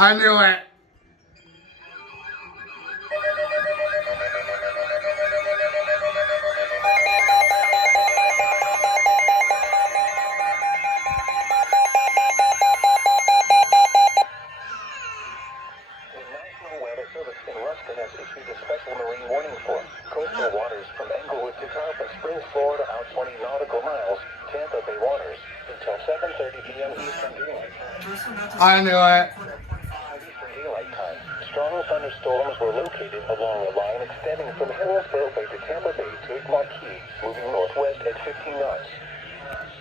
I knew it. Has issued a special marine warning for coastal waters from Englewood to Tarpon Springs, Florida, out 20 nautical miles, Tampa Bay waters, until 7:30 p.m. Eastern Daylight Time. I knew it. Eastern Daylight Time. Strong thunderstorms were located along a line extending from Hillsborough Bay to Tampa Bay to Marquis, moving northwest at 15 knots.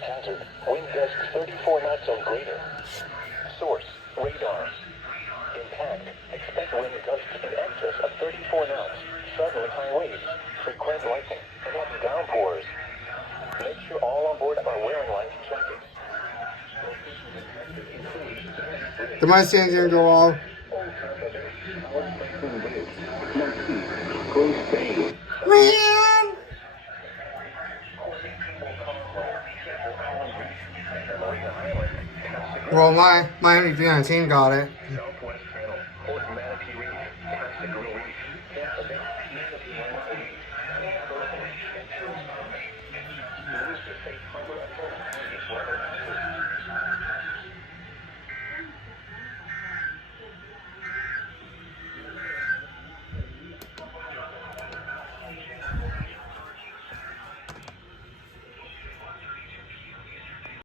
Hazard: wind gusts 34 knots or greater. Source: radar. Impact: expect wind gusts in excess of 34 knots, sudden high waves, frequent lightning, and heavy downpours. Make sure all on board are wearing life jackets. Did my San Diego all? Man! Well, my MVP19 got it.